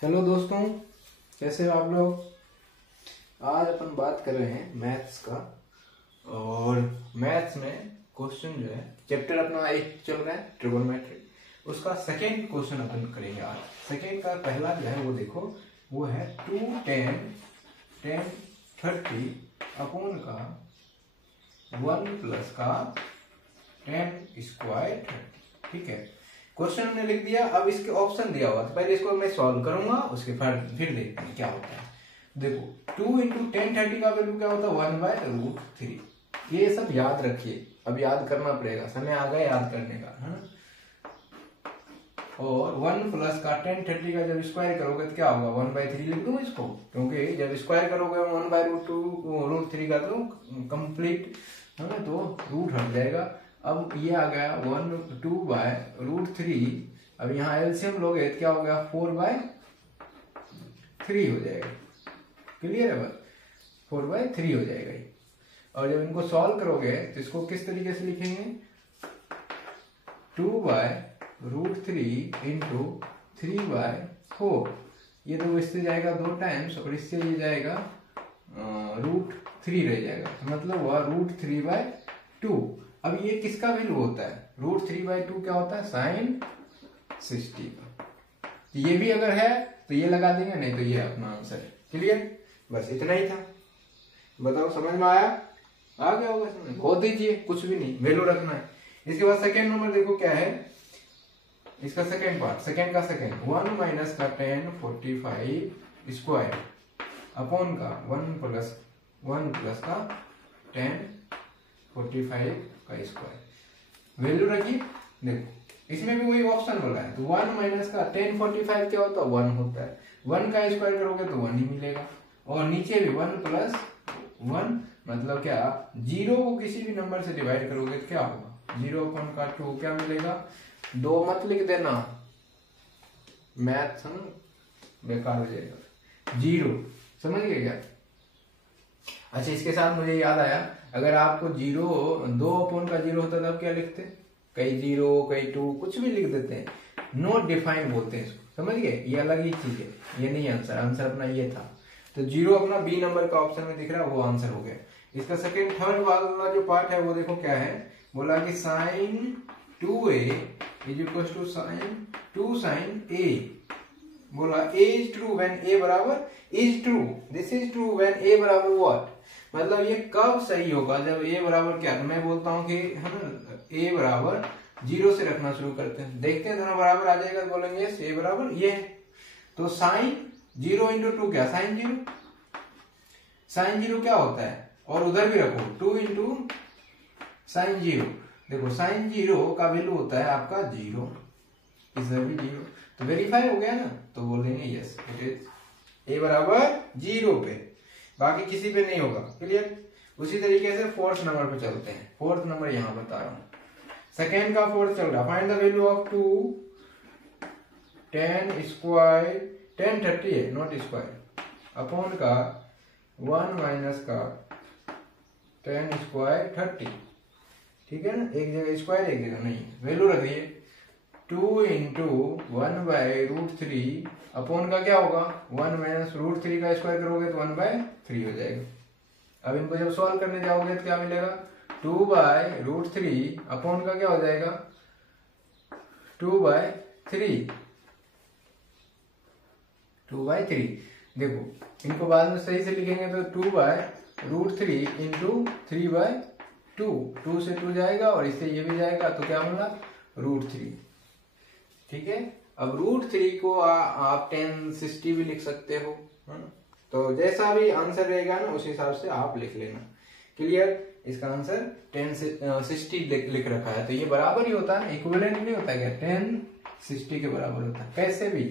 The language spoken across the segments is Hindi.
हेलो दोस्तों, कैसे हो आप लोग। आज अपन बात कर रहे हैं मैथ्स का। और मैथ्स में क्वेश्चन जो है, चैप्टर अपना एक चल रहा है ट्रिगोनोमेट्री, उसका सेकेंड क्वेश्चन अपन करेंगे आज। सेकेंड का पहला जो है वो देखो, वो है 2 10 10 30 अपॉन का 1 प्लस का 10 स्क्वायर 30। ठीक है, क्वेश्चन हमने लिख दिया। अब इसके ऑप्शन दिया हुआ, तो पहले इसको मैं सॉल्व करूंगा, उसके फिर देखते हैं क्या होता है। देखो 2 इंटू 10 30 का वैल्यू क्या होता है 1/√3। ये सब याद रखिए, अब याद करना पड़ेगा, समय आ गया याद करने का, है ना। और 1 प्लस का 10 30 का जब स्क्वायर करोगे तो क्या होगा 1/3 लिख दूं इसको, क्योंकि जब स्क्वायर करोगे 1/√3 का तो कंप्लीट है ना, तो रूट हट जाएगा। अब ये आ गया 2/√3। अब यहाँ एलसीएम लोगे तो क्या हो गया 4/3 हो जाएगा। क्लियर है, बस 4/3 हो जाएगा ये। और जब इनको सॉल्व करोगे तो इसको किस तरीके से लिखेंगे, 2/√3 इंटू 3/4। ये तो इससे जाएगा 2 टाइम्स और इससे ये जाएगा √3 रह जाएगा, तो मतलब हुआ √3/2। अब ये किसका वैल्यू होता है, √3/2 क्या होता है sin 60 का। तो ये भी अगर है तो ये लगा देंगे, नहीं तो ये अपना आंसर है। क्लियर, बस इतना ही था। बताओ समझ में आया, आ गया होगा समझ, खोद दीजिए, कुछ भी नहीं, वैल्यू रखना है। इसके बाद सेकेंड नंबर देखो क्या है, इसका सेकेंड पार्ट, सेकेंड का सेकेंड 1 माइनस का 10 45 स्क्वायर अपॉन का 1 प्लस का 10 45 का स्क्वायर। वैल्यू रखिए, देखो इसमें भी वही ऑप्शन बोला है, तो 1 माइनस का 10 45 क्या होता है 1 होता है। 1 का स्क्वायर करोगे तो 1 ही मिलेगा, और नीचे भी 1 प्लस 1 मतलब क्या, 0 को किसी भी नंबर से डिवाइड करोगे तो क्या होगा 0/2 क्या मिलेगा। 2 मत लिख देना, मैथ बेकार हो जाएगा, 0। समझ गए क्या। अच्छा, इसके साथ मुझे याद आया, अगर आपको 2/0 होता तब क्या लिखते, कई 0 कई 2 कुछ भी लिख देते हैं, नॉट डिफाइंड बोलते हैं इसको। समझ गए, ये अलग ही चीज है, ये नहीं आंसर, आंसर अपना ये था। तो 0 अपना बी नंबर का ऑप्शन में दिख रहा है, वो आंसर हो गया। इसका सेकेंड थर्ड वाला जो पार्ट है वो देखो क्या है, बोला कि sin 2a is equal to sin 2 sin a। बोला a is true when a बराबर is true, this is true when a बराबर what, मतलब ये कब सही होगा जब a बराबर क्या। तो मैं बोलता हूँ कि हम a बराबर 0 से रखना शुरू करते हैं, देखते हैं दोनों बराबर आ जाएगा तो बोलेंगे a बराबर ये है। तो sin 0 इंटू 2 क्या sin 0, sin 0 क्या होता है, और उधर भी रखो 2 इंटू sin 0। देखो sin 0 का वैल्यू होता है आपका 0, इधर भी 0, तो वेरीफाई हो गया ना, तो बोलेंगे यस इट इज a बराबर 0 पे, बाकी किसी पे नहीं होगा। क्लियर। उसी तरीके से फोर्थ नंबर पे चलते हैं, फोर्थ नंबर यहां बता रहा हूं, सेकेंड का फोर्थ चल रहा। Find the value of 2 10 square 10 30 है नॉट स्क्वायर अपॉन का 1 माइनस का 10 स्क्वायर 30। ठीक है ना, एक जगह स्क्वायर एक जगह नहीं, वैल्यू रखिए 2 इंटू 1/√3 अपॉन का क्या होगा 1 माइनस √3 का स्क्वायर करोगे तो 1/3 हो जाएगा। अब इनको जब सॉल्व करने जाओगे तो क्या मिलेगा 2/√3 अपॉन का क्या हो जाएगा 2/3। देखो इनको बाद में सही से लिखेंगे तो 2/√3 इंटू 3/2, 2 से 2 जाएगा और इससे ये भी जाएगा, तो क्या मिला √3। ठीक है, अब √3 को आप 10 60 भी लिख सकते हो, है ना। तो जैसा भी आंसर रहेगा ना उस हिसाब से आप लिख लेना। क्लियर, इसका आंसर 10 60 लिख रखा है, तो ये बराबर ही होता है, इक्विवेलेंट नहीं होता क्या, 10 60 के बराबर होता है, कैसे भी।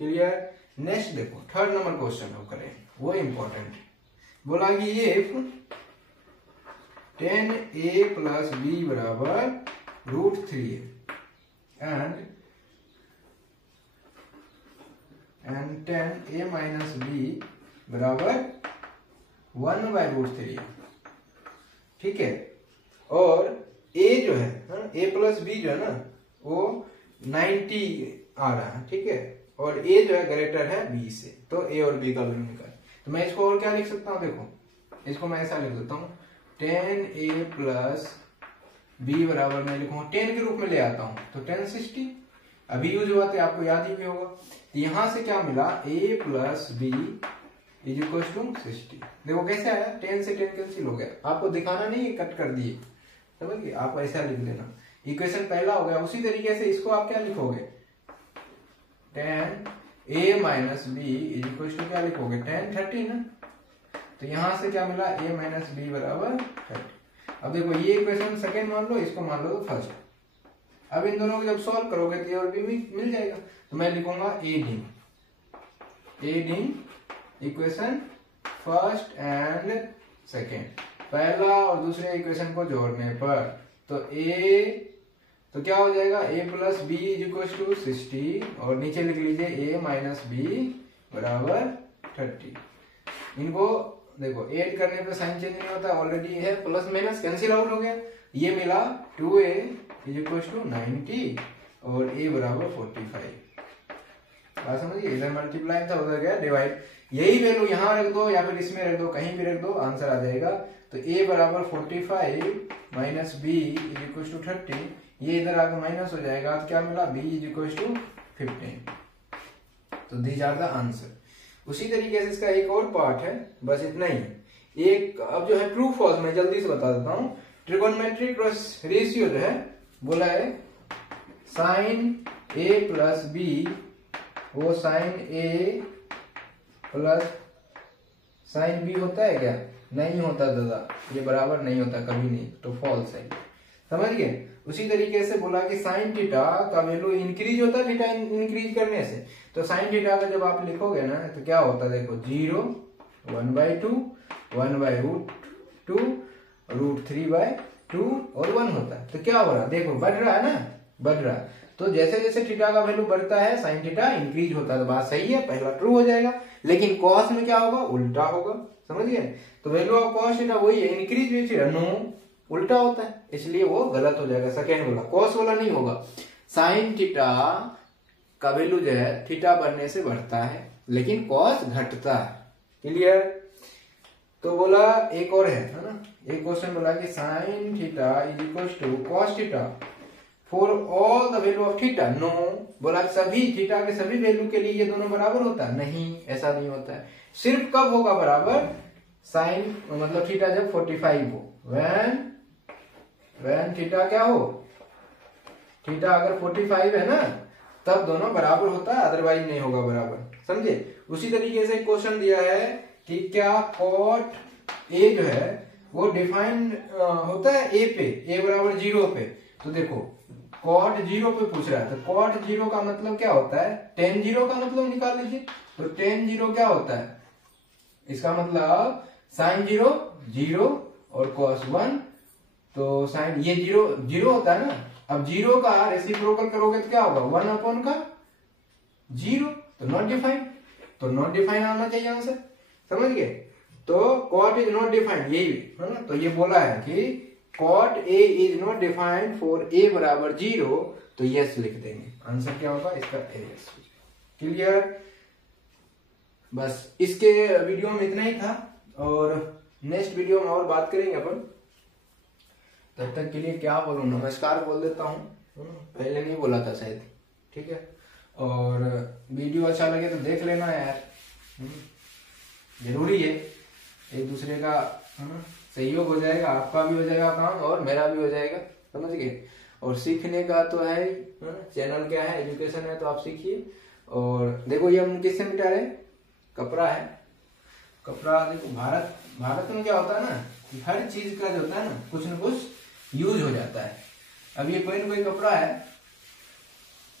क्लियर। नेक्स्ट देखो थर्ड नंबर क्वेश्चन हम करें, वो इंपॉर्टेंट है। बोला कि ये 10a प्लस b बराबर √3 है and 10a माइनस b बराबर 1/√3 है। ठीक है, और a जो है a प्लस b जो है ना वो 90 आ रहा है। ठीक है, और ए जो है ग्रेटर है बी से, तो ए और बी का वैल्यू निकाल। तो मैं इसको और क्या लिख सकता हूँ, देखो इसको मैं ऐसा लिख देता हूँ 10a प्लस बी बराबर मैं लिखूंगा 10 के रूप में ले आता हूँ तो 1060 अभी यूज हुआ तो आपको याद ही भी होगा। तो यहां से क्या मिला a plus B is equal to 60। देखो कैसे आया, 10 से 10 कैंसिल हो गया, आपको दिखाना नहीं है, कट कर दिए, समझ गए। आप ऐसा लिख लेना, इक्वेशन पहला हो गया। उसी तरीके से इसको आप क्या लिखोगे 10a minus B is equal to क्या लिखोगे 10 30 ना। तो यहां से क्या मिला a माइनस बी बराबर 30। अब देखो ये इक्वेशन सेकेंड मान लो, इसको मान लो फर्स्ट। अब इन दोनों को जब सॉल्व करोगे तो ए और बी मिल जाएगा। तो मैं लिखूंगा adding equation first and second, पहला और दूसरे इक्वेशन को जोड़ने पर तो तो क्या हो जाएगा a plus B is equal to 60 और नीचे लिख लीजिए a माइनस बी बराबर 30। इनको देखो ऐड करने पे साइन चेंज नहीं होता, ऑलरेडी है, प्लस माइनस कैंसिल आउट हो गया। ये मिला 2a इज इक्वल टू 90 और a बराबर 45। बात समझिए, इधर मल्टीप्लाई था उधर गया डिवाइड। यही वैल्यू यहाँ रख दो या फिर इसमें रख दो, कहीं भी रख दो, आंसर आ जाएगा। तो a बराबर 45 minus B is equal to 30, ये इधर आकर माइनस हो जाएगा तो क्या मिला b इज इक्वल टू 15। तो दीज आर द आंसर। उसी तरीके से इसका एक और पार्ट है, बस इतना ही। एक अब जो है ट्रू फॉल्स मैं जल्दी से बता देता हूँ। ट्रिगोनोमेट्रिक रेशियो जो है बोला है साइन a प्लस बी, वो sine a plus sine b होता है क्या? नहीं होता दादा, ये बराबर नहीं होता कभी नहीं, तो फॉल्स है, समझ गए। उसी तरीके से बोला कि साइन थीटा का वैल्यू इंक्रीज होता है थीटा इंक्रीज करने से। तो साइन थीटा का जब आप लिखोगे ना तो क्या होता है, देखो 0 1/2 1/√2 √3/2 और 1 होता है। तो क्या हो रहा है, देखो बढ़ रहा है ना, बढ़ रहा है। तो जैसे जैसे थीटा का वैल्यू बढ़ता है साइन थीटा इंक्रीज होता है। तो बात सही है, पहला ट्रू हो जाएगा। लेकिन कॉस में क्या होगा, उल्टा होगा, समझ गए। तो वैल्यू ऑफ कॉस थीटा वही है, इंक्रीज विथ थीटा, नो उल्टा होता है, इसलिए वो गलत हो जाएगा। सेकेंड वाला कॉस वाला नहीं होगा। साइन थीटा का वैल्यू जो है थीटा बढ़ने से बढ़ता है लेकिन कॉस घटता है, क्लियर। तो बोला एक और है ना, एक क्वेश्चन बोला कि sine theta is equal to cos theta for all the value of theta, no. बोला सभी थीटा के सभी वैल्यू के लिए ये दोनों बराबर होता है, नहीं, ऐसा नहीं होता है। सिर्फ कब होगा बराबर, साइन मतलब थीटा जब 45 हो, when थीटा क्या हो, थीटा अगर 45 है ना तब दोनों बराबर होता है, अदरवाइज नहीं होगा बराबर, समझे। उसी तरीके से क्वेश्चन दिया है कि क्या कॉट ए जो है वो डिफाइंड होता है ए पे, ए बराबर 0 पे। तो देखो कॉट 0 पे पूछ रहा है, तो कॉट 0 का मतलब क्या होता है, tan 0 का मतलब निकाल लीजिए। तो tan 0 क्या होता है, इसका मतलब साइन 0 0 और cos 1। तो साइन ये 0 0 होता है ना, अब 0 का रेसिप्रोकल करोगे तो क्या होगा 1 का 0, तो नॉट डिफाइंड, तो नॉट डिफाइंड आना चाहिए आंसर, समझ गए। तो कॉट इज नॉट डिफाइंड, यही है ना। तो ये बोला है कि cot A is not defined for A बराबर 0, तो यस लिख देंगे, आंसर क्या होगा इसका यस, क्लियर। बस इसके वीडियो में इतना ही था और नेक्स्ट वीडियो में और बात करेंगे अपन। तब तक के लिए क्या बोलूं, नमस्कार बोल देता हूँ, पहले नहीं बोला था शायद, ठीक है। और वीडियो अच्छा लगे तो देख लेना यार, जरूरी है, एक दूसरे का सहयोग हो जाएगा, आपका भी हो जाएगा काम और मेरा भी हो जाएगा, समझ गए। और सीखने का तो है, चैनल क्या है, एजुकेशन है, तो आप सीखिए। और देखो ये हम किससे मिटा रहे, कपड़ा है, कपड़ा। देखो भारत में क्या होता है ना, हर चीज का जो होता है ना कुछ न कुछ यूज हो जाता है। अब ये कोई न कोई कपड़ा है,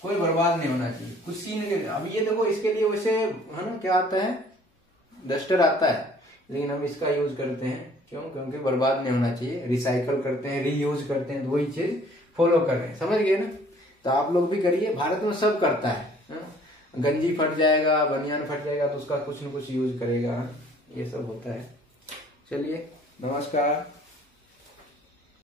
कोई बर्बाद नहीं होना चाहिए, कुछ सीन के। अब ये देखो इसके लिए वैसे है ना क्या आता है, डस्टर आता है, लेकिन हम इसका यूज करते हैं, क्यों, क्योंकि बर्बाद नहीं होना चाहिए, रिसाइकल करते हैं, रीयूज करते हैं, तो वही चीज फॉलो कर रहे हैं, समझ गए ना। तो आप लोग भी करिए, भारत में सब करता है। गंजी फट जाएगा, बनियान फट जाएगा तो उसका कुछ न कुछ यूज करेगा, ये सब होता है। चलिए नमस्कार।